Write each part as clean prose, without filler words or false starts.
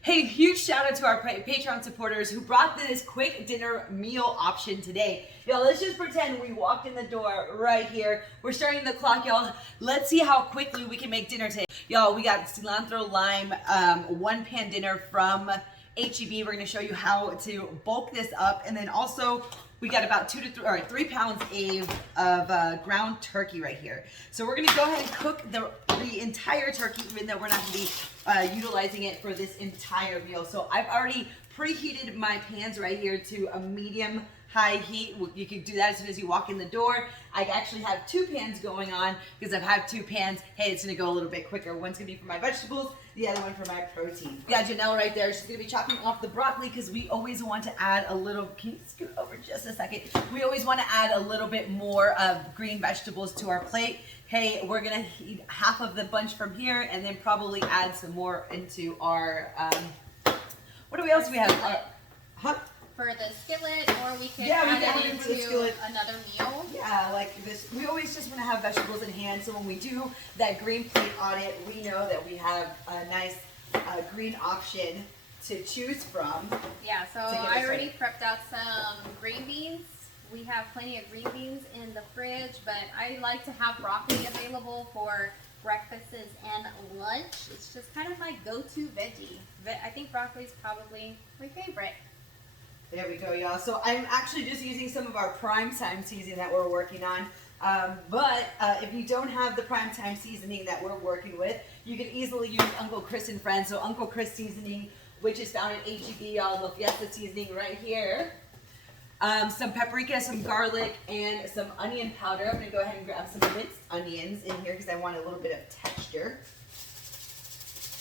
Hey, huge shout out to our Patreon supporters who brought this quick dinner meal option today. Y'all, let's just pretend we walked in the door right here. We're starting the clock, y'all. Let's see how quickly we can make dinner today. Y'all, we got cilantro lime, one pan dinner from HEB. We're gonna show you how to bulk this up. And then also, we got about 3 pounds of ground turkey right here. So we're gonna go ahead and cook the entire turkey, even though we're not gonna be utilizing it for this entire meal. So I've already preheated my pans right here to a medium high heat. You can do that as soon as you walk in the door. I actually have 2 pans going on because I've had 2 pans. Hey, it's gonna go a little bit quicker. One's gonna be for my vegetables, the other one for my protein. We got Janelle right there. She's gonna be chopping off the broccoli because we always want to add a little, can you scoot over just a second? We always want to add a little bit more of green vegetables to our plate. Hey, we're gonna heat half of the bunch from here and then probably add some more into our, what else do we have? For the skillet, or we could add it into another meal. Yeah, like this. We always just want to have vegetables in hand, so when we do that green plate audit, we know that we have a nice green option to choose from. Yeah, so I already prepped out some green beans. We have plenty of green beans in the fridge, but I like to have broccoli available for breakfasts and lunch. It's just kind of my go-to veggie. I think broccoli is probably my favorite. There we go, y'all. So I'm actually just using some of our prime time seasoning that we're working on. But if you don't have the prime time seasoning that we're working with, you can easily use Uncle Chris and Friends. So Uncle Chris seasoning, which is found at HEB, y'all. The Fiesta seasoning right here. Some paprika, some garlic, and some onion powder. I'm going to go ahead and grab some minced onions in here because I want a little bit of texture.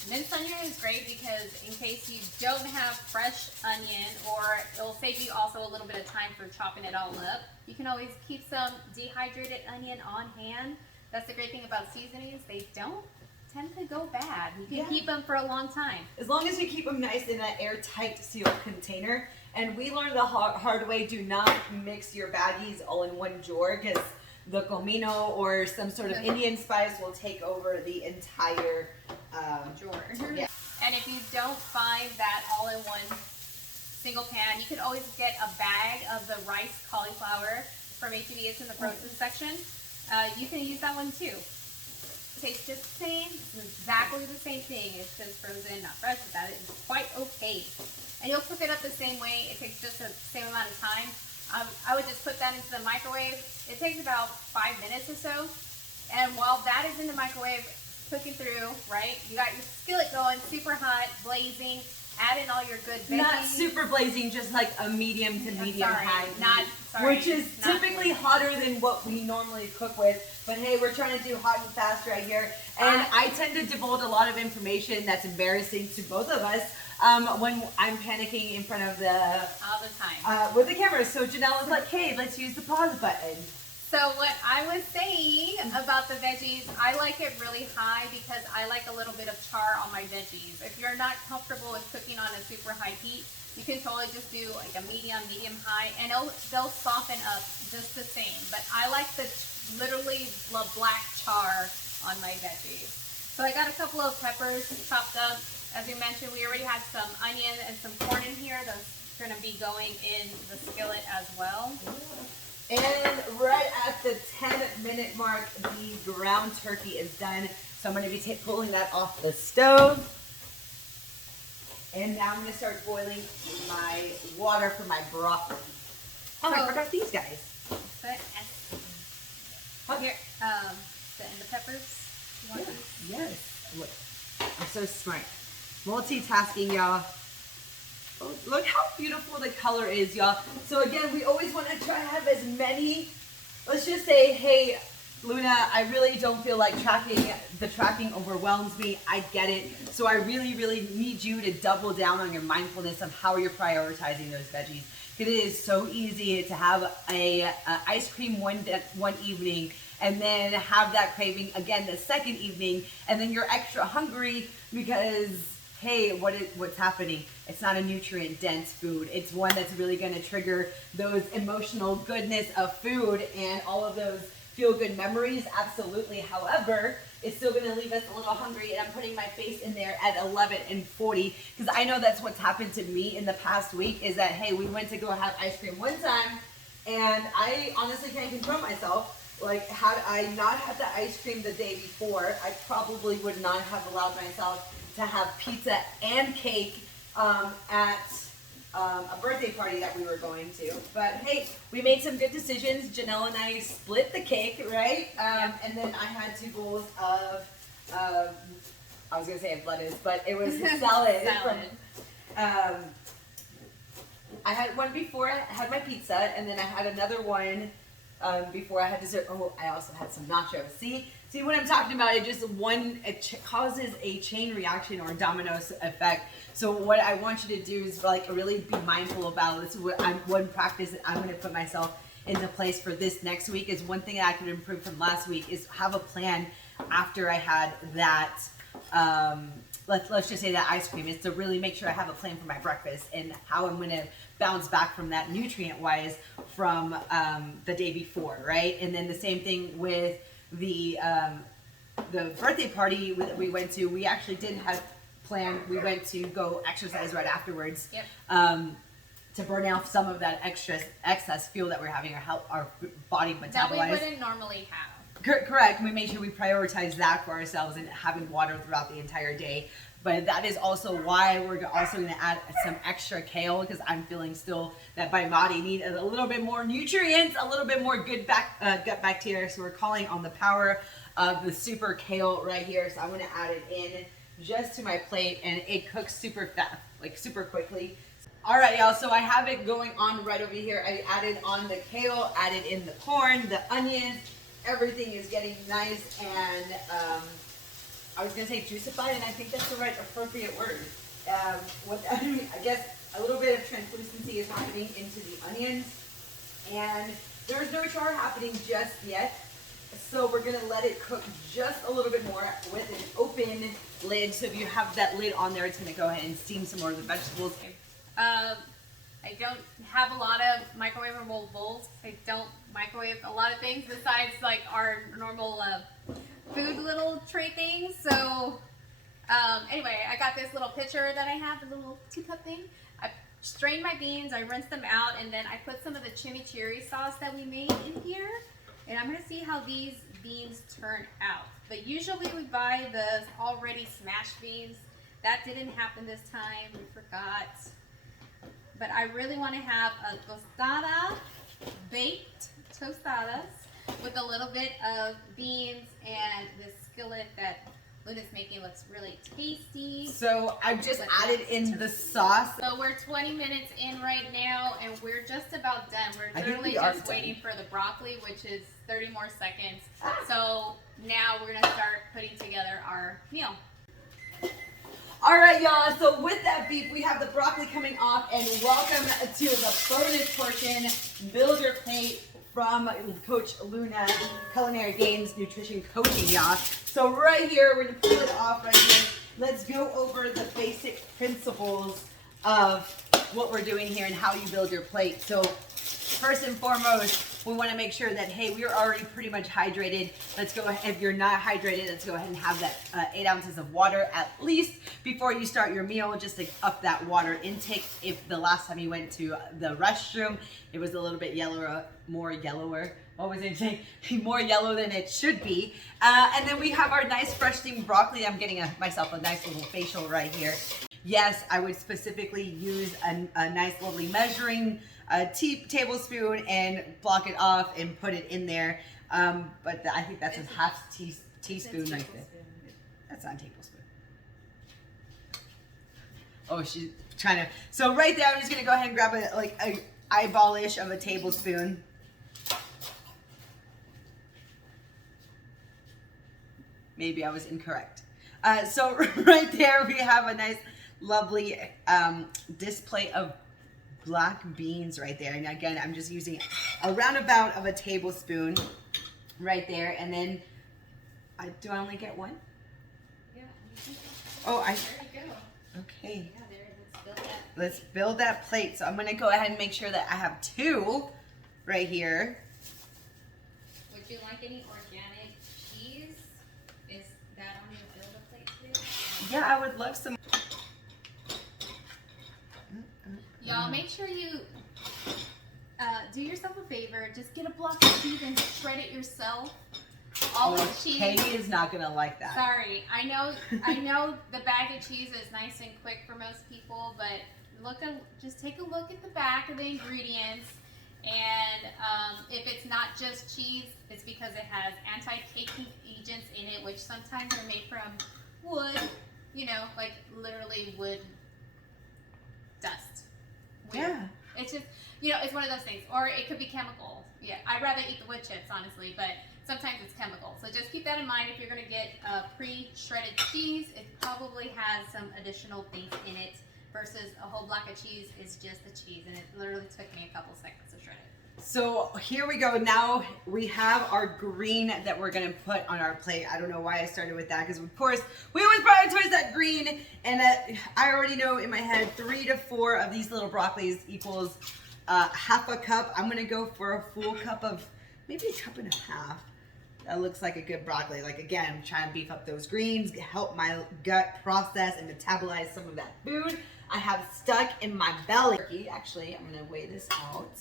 Minced onion is great because in case you don't have fresh onion, or it'll save you also a little bit of time for chopping it all up, you can always keep some dehydrated onion on hand. That's the great thing about seasonings. They don't tend to go bad. You can keep them for a long time. As long as you keep them nice in an airtight sealed container. And we learned the hard way, do not mix your baggies all in one drawer because the comino or some sort of Indian spice will take over the entire drawer. Yeah. And if you don't find that all-in-one single pan, you can always get a bag of the rice cauliflower from HEB. It's in the frozen section. You can use that one too. It tastes just the same. It's exactly the same thing. It's just frozen, not fresh. That is quite okay. And you'll cook it up the same way. It takes just the same amount of time. I would just put that into the microwave. It takes about 5 minutes or so. And while that is in the microwave, cooking through, right? You got your skillet going, super hot, blazing. Add in all your good veggies. Not super blazing, just like a medium to medium high. Which is typically hotter than what we normally cook with. But hey, we're trying to do hot and fast right here. And I tend to divulge a lot of information that's embarrassing to both of us when I'm panicking in front of all the time with the camera. So Janelle is like, hey, let's use the pause button. So what I was saying about the veggies, I like it really high because I like a little bit of char on my veggies. If you're not comfortable with cooking on a super high heat, you can totally just do like a medium high, and they'll soften up just the same. But I like the literally black char on my veggies. So I got a couple of peppers chopped up. As we mentioned, we already had some onion and some corn in here. Those are going to be going in the skillet as well. And right at the 10-minute mark, the ground turkey is done. So I'm going to be pulling that off the stove. And now I'm going to start boiling my water for my broccoli. Oh, I forgot these guys. Here, the peppers. You want these? Yes. Look, I'm so smart. Multitasking, y'all. Oh, look how beautiful the color is, y'all. So again, we always want to try to have as many. Let's just say, hey, Luna, I really don't feel like tracking. The tracking overwhelms me. I get it. So I really, really need you to double down on your mindfulness of how you're prioritizing those veggies. Because it is so easy to have a ice cream one evening and then have that craving again the second evening, and then you're extra hungry because, hey, what's happening? It's not a nutrient-dense food. It's one that's really going to trigger those emotional goodness of food and all of those feel-good memories. Absolutely. However, it's still gonna leave us a little hungry, and I'm putting my face in there at 11:40 because I know that's what's happened to me in the past week. Is that, hey, we went to go have ice cream one time, and I honestly can't control myself. Like, had I not had the ice cream the day before, I probably would not have allowed myself to have pizza and cake at a birthday party that we were going to. But hey, we made some good decisions. Janelle and I split the cake, right? And then I had 2 bowls of, I was going to say lettuce, but it was salad. I had one before I had my pizza, and then I had another one before I had dessert. Oh, I also had some nachos. See what I'm talking about? It causes a chain reaction or domino effect. So what I want you to do is like really be mindful about. This is one practice that I'm going to put myself into place for this next week. Is one thing that I can improve from last week is have a plan after I had that. Let's just say that ice cream is to really make sure I have a plan for my breakfast and how I'm going to bounce back from that nutrient wise from the day before, right? And then the same thing with the birthday party that we went to. We actually did have planned. We went to go exercise right afterwards. Yep. To burn off some of that excess fuel that we're having our body metabolize. That we wouldn't normally have. Correct. We made sure we prioritize that for ourselves and having water throughout the entire day. But that is also why we're also going to add some extra kale, because I'm feeling still that my body needs a little bit more nutrients, a little bit more good gut bacteria. So we're calling on the power of the super kale right here. So I'm going to add it in just to my plate, and it cooks super fast, like super quickly. All right, y'all, so I have it going on right over here. I added on the kale, added in the corn, the onions. Everything is getting nice and, I was going to say juicified, and I think that's the right appropriate word. I guess a little bit of translucency is happening into the onions, and there's no char happening just yet. So we're going to let it cook just a little bit more with an open lid. So if you have that lid on there, it's going to go ahead and steam some more of the vegetables. I don't have a lot of microwavable bowls. I don't microwave a lot of things besides like our normal food little tray things. So anyway, I got this little pitcher that I have, a little teacup thing. I strained my beans, I rinsed them out, and then I put some of the chimichurri sauce that we made in here. And I'm going to see how these beans turn out. But usually we buy the already smashed beans. That didn't happen this time. We forgot. But I really want to have a tostada, baked tostadas, with a little bit of beans, and the skillet that Luna's making looks really tasty. So I've just added in the sauce. So we're 20 minutes in right now, and we're just about done. We're literally just waiting for the broccoli, which is 30 more seconds. So now we're going to start putting together our meal. All right, y'all. So with that beef, we have the broccoli coming off, and welcome to the bonus portion, Build Your Plate from Coach Luna, Culinary Games Nutrition Coaching, y'all. So right here, we're gonna pull it off right here. Let's go over the basic principles of what we're doing here and how you build your plate. So first and foremost, we want to make sure that, hey, we're already pretty much hydrated. Let's go ahead. If you're not hydrated, let's go ahead and have that 8 ounces of water at least before you start your meal, just to up that water intake. If the last time you went to the restroom, it was a little bit more yellower. What was it saying? More yellow than it should be. And then we have our nice fresh steamed broccoli. I'm getting myself a nice little facial right here. Yes, I would specifically use a nice lovely measuring tablespoon and block it off and put it in there. But I think that's a half teaspoon right there. That's not a tablespoon. Oh, she's trying to. So right there, I'm just gonna go ahead and grab a eyeball-ish of a tablespoon. Maybe I was incorrect. So right there, we have a nice, lovely display of black beans right there. And again, I'm just using a roundabout of a tablespoon right there. And then, do I only get one? Yeah. Oh, There you go. Okay. Yeah, there. Let's build that plate. So I'm going to go ahead and make sure that I have 2 right here. Would you like any organic cheese? Is Yeah, I would love some. Y'all, make sure you do yourself a favor. Just get a block of cheese and shred it yourself. All the cheese. Katie is not gonna like that. Sorry, I know the bag of cheese is nice and quick for most people, but just take a look at the back of the ingredients, and if it's not just cheese, it's because it has anti-caking agents in it, which sometimes are made from wood, like literally wood dust. Yeah. It's just, it's one of those things. Or it could be chemical. Yeah, I'd rather eat the wood chips, honestly, but sometimes it's chemical. So just keep that in mind if you're going to get pre-shredded cheese. It probably has some additional things in it versus a whole block of cheese is just the cheese. And it literally took me a couple seconds to shred it. So here we go. Now we have our green that we're gonna put on our plate. I don't know why I started with that because of course we always prioritize that green, and I already know in my head 3 to 4 of these little broccolis equals half a cup. I'm gonna go for a full cup of maybe a cup and a half. That looks like a good broccoli. Like again, I'm trying to beef up those greens, help my gut process and metabolize some of that food I have stuck in my belly. Actually, I'm gonna weigh this out.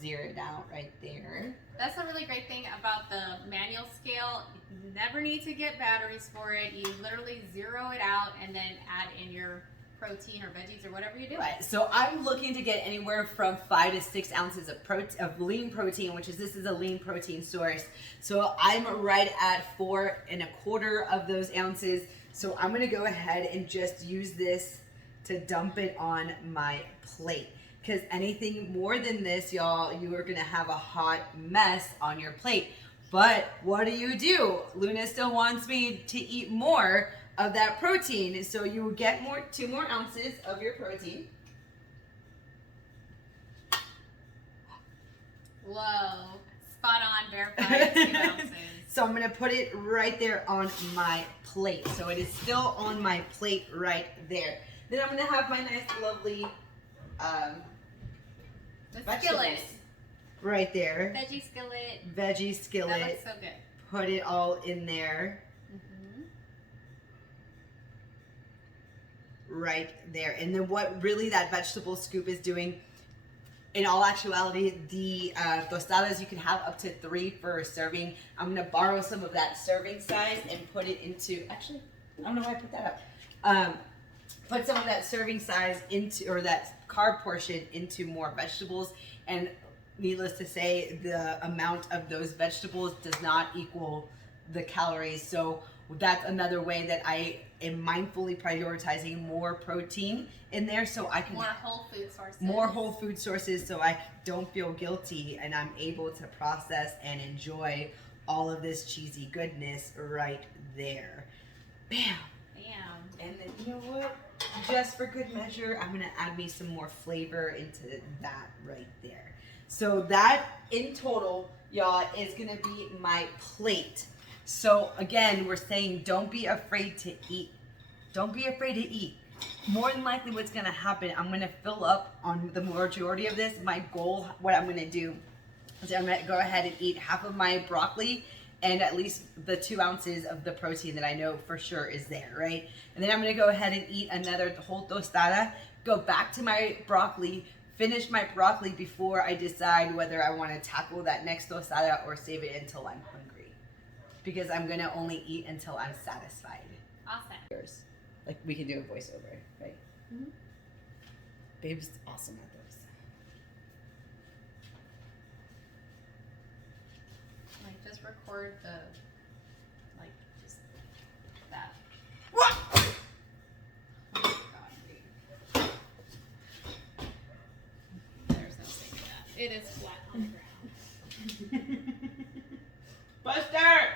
Zero it out right there. That's a really great thing about the manual scale. You never need to get batteries for it. You literally zero it out and then add in your protein or veggies or whatever you do. Right. So I'm looking to get anywhere from 5 to 6 ounces of lean protein, which is this is a lean protein source. So I'm right at 4 1/4 of those ounces. So I'm gonna go ahead and just use this to dump it on my plate. Because anything more than this, y'all, you are gonna have a hot mess on your plate. But what do? Luna still wants me to eat more of that protein. So you will get 2 more ounces of your protein. Whoa, spot on, verified 2 ounces. So I'm gonna put it right there on my plate. So it is still on my plate right there. Then I'm gonna have my nice, lovely the skillet. Right there. Veggie skillet. Veggie skillet. That looks so good. Put it all in there. Right there. And then what really that vegetable scoop is doing, in all actuality, the tostadas, you can have up to 3 for a serving. I'm going to borrow some of that serving size and put it into, actually, I don't know why I put that up. Put some of that serving size into, or that carb portion into more vegetables. And needless to say, the amount of those vegetables does not equal the calories. So that's another way that I am mindfully prioritizing more protein in there, so I can more whole food sources. More whole food sources, so I don't feel guilty and I'm able to process and enjoy all of this cheesy goodness right there. Bam. Bam. And then you know what? Just for good measure, I'm gonna add me some more flavor into that right there. So that in total, y'all, is gonna be my plate. So again, we're saying don't be afraid to eat. Don't be afraid to eat. More than likely what's gonna happen, I'm gonna fill up on the majority of this. My goal, what I'm gonna do, is I'm gonna go ahead and eat half of my broccoli and at least the 2 ounces of the protein that I know for sure is there, right? And then I'm gonna go ahead and eat another whole tostada, go back to my broccoli, finish my broccoli before I decide whether I wanna tackle that next tostada or save it until I'm hungry. Because I'm gonna only eat until I'm satisfied. Awesome. Like we can do a voiceover, right? Mm-hmm. Babe's awesome at those. Like just record the, like just that. What? Oh my God, there's no saying that. It is flat on the ground. Buster!